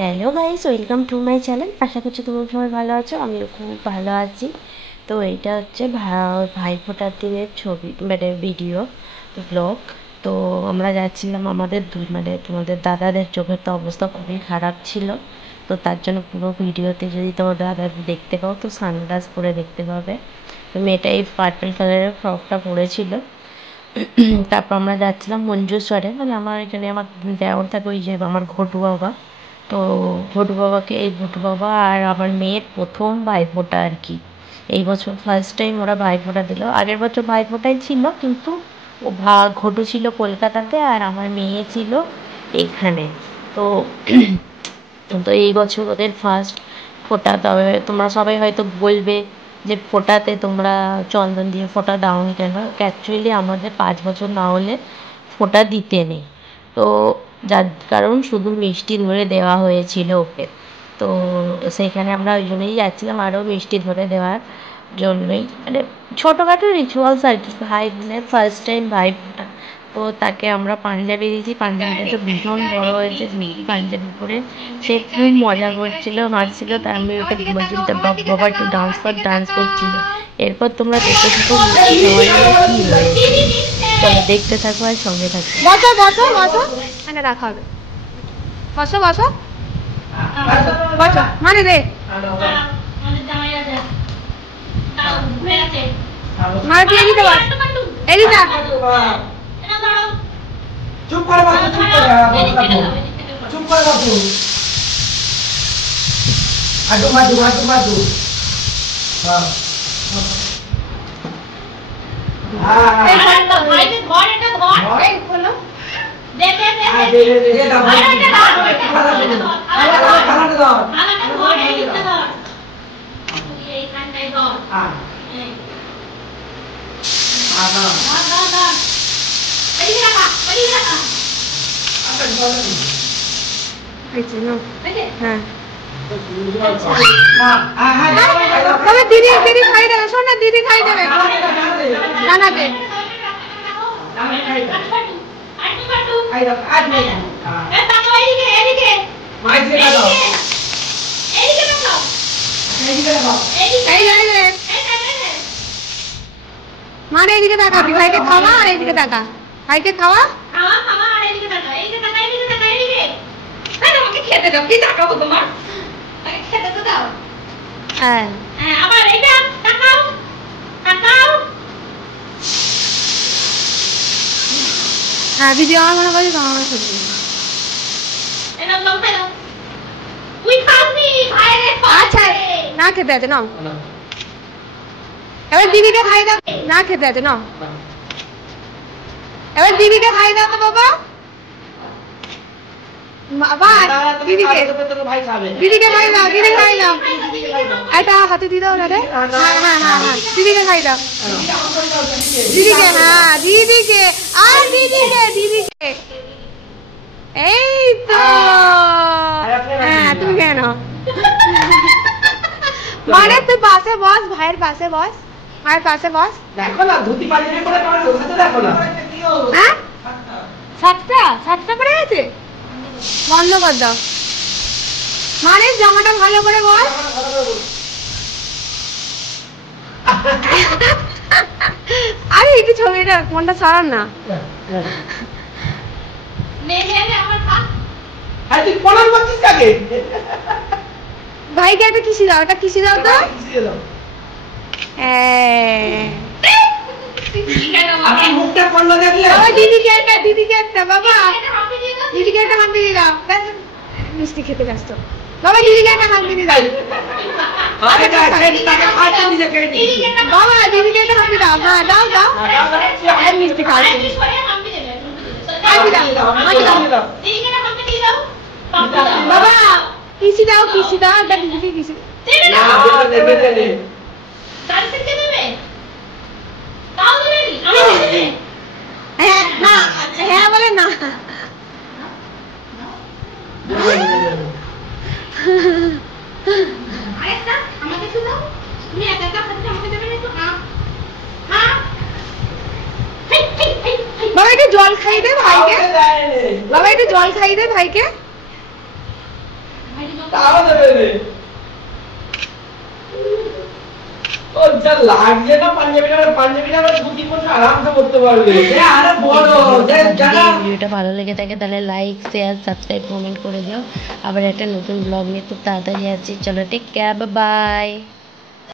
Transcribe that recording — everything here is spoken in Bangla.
Hello guys, welcome to my channel. আশা করছি তোমরা সবাই ভালো আছো, আমিও খুব ভালো আছি। তো এটা হচ্ছে ভাইফোঁটার দিনের ছবি, মানে ভিডিও ব্লগ। তো আমরা যাচ্ছিলাম আমাদের তোমাদের দাদাদের চোখের তো অবস্থা খুবই খারাপ ছিল। তো তার জন্য পুরো ভিডিওতে যদি তোমার দাদা দেখতে পাও তো সানগ্লাস পরে দেখতে পাবে। তো মেয়েটা এই পার্পল কালারের ফ্রকটা পরেছিল। তারপর আমরা যাচ্ছিলাম মঞ্জুসরে, মানে আমার এখানে আমার দেওর থাকে, ওই যে আমার ঘটু বাবা। তো ঘটু বাবা আর আমার মেয়ের প্রথম ভাইফোঁটা আর কি। এই বছর ফার্স্ট টাইম ওরা ভাইফোঁটা দিল। আগের বছর ভাইফোঁটাই ছিল, কিন্তু ঘটু ছিল কলকাতাতে আর আমার মেয়ে ছিল এখানে। তো তো এই বছর ওদের ফার্স্ট ফোঁটা। তবে তোমরা সবাই হয়তো বলবে যে ফোঁটাতে তোমরা চন্দন দিয়ে ফোঁটা দাওনি কেন? অ্যাকচুয়ালি আমাদের 5 বছর না হলে ফোঁটা দিতে নেই। তো যার কারণ শুধু মিষ্টি ধরে দেওয়া হয়েছিল ওকে। তো সেখানে আমরা ওই জন্যই যাচ্ছিলাম, আরও মিষ্টি ধরে দেওয়ার জন্যই, মানে ছোটোখাটো রিচুয়ালস আর কি। ভাই বোনের ফার্স্ট টাইম ভাই ফোঁটা। তো তাকে আমরা পাঞ্জাবি দিয়েছি, পাঞ্জাবিটা তো ভীষণ বড় হয়েছে, পাঞ্জাবি পরে সে খুব মজা করছিল, নাচছিল। তার আমি ওকে বলছি বাবা একটু ডান্স করছিল। এরপর তোমরা দেখতে থাকো কী হয়েছে। চলো দেখতে থাকো আর সঙ্গে থাকো। বসো বসো বসো, মানে রাখা হবে। বসো বসো বসো, মানে দে মানে দিয়ে দিতে পার। এদিকে চুপ করে বাবু, চুপ করে বাবু। আদু মাদু আদু মাদু। হ্যাঁ এই ঘর এটা ঘর এই খোলো। দে দে দে দে দে দাও। এটা দাও। খালাটা দাও। খালাটা ঘর এইটা দাও। এইখানটায় দাও। হ্যাঁ। এই দাও। দাও। এদিকে রাখা, এদিকে রাখা। এই যে নাও। হ্যাঁ। তবে দিদি দিদি খাই দেবে, শোন না, দিদি খাই দেবে। জানাবে মানে এইদিকে টাকা, ভাইকে খাওয়া আর এইদিকে টাকা, ভাইকে খাওয়া আর এইদিকে টাকা, এইদিকে টাকা, এইদিকে টাকা, এইদিকে আমাকে খেতে দাও। কি টাকাবো তোমার? খেতে তো দাও। হ্যাঁ হ্যাঁ, আবার এইটা টাকাও টাকাও। হ্যাঁ ভিডিও আমার মনে করছি তোমার মনে করছি। এনাম নাও খাই দাও। তুই খাবি ভাইরে। আচ্ছা না খেতে আছে নাও। এবার দিদিকে খাই দাও। না খেতে আছে নাও। এবার দিদিকে খাই দাও তো বাবা। বাবা দিদিকে ভাই খাবে। দিদিকে খাই দাও, দিদি খাই দাও। এটা হাতে দিয়ে দাও রে। হ্যাঁ হ্যাঁ হ্যাঁ হ্যাঁ, দিদিকে খাই দাও। দিদিকে, হ্যাঁ দিদিকে, আর দিদিকে দিদিকে। এই তো হ্যাঁ, তুমি কেন মানে তুই পাশে বস, ভাইয়ের পাশে বস, ভাইয়ের পাশে বস। দেখো না ধুতি পাঞ্জাবি পরে তোমার ওখানে দেখো না। হ্যাঁ 7টা পড়ে গেছে, বন্ধ কর দাও। মানে জামাটা ভালো করে বল। আরে একটু ছবিটা মনটা সরান না। ভাইকে একটা কিসি দাও, একটা কিসি দাও তো। দিদিকে একটা বাবা, দিদিকে একটা হাত দিয়ে দাও। মিষ্টি খেতে ব্যস্ত বাবা, দিদিকে একটা হাত দিয়ে দাও। বাবা দিদিকে একটা হাত দিয়ে দাও। হ্যাঁ দাও দাও, মিষ্টি খাওয়াচ্ছি। বাবা কিসি দাও, কিসি দাও, একটা দিদিকে কিসি। হ্যাঁ না, হ্যাঁ বলে না। বাবা একটু জল খাই দে ভাইকে, বাবা একটু জল খাই দে ভাইকে। তাও দেবে রে ও যা লাগছে না পাঞ্জাবিটা ধুতি পরে আরামসে করতে পারবে আরে বড় যদি ভিডিওটা ভালো লেগে থাকে তাহলে লাইক শেয়ার সাবস্ক্রাইব কমেন্ট করে দিও। আবার একটা নতুন ব্লগ নিয়ে খুব তাড়াতাড়ি আছি। চলো টেক কেয়ার, বাই।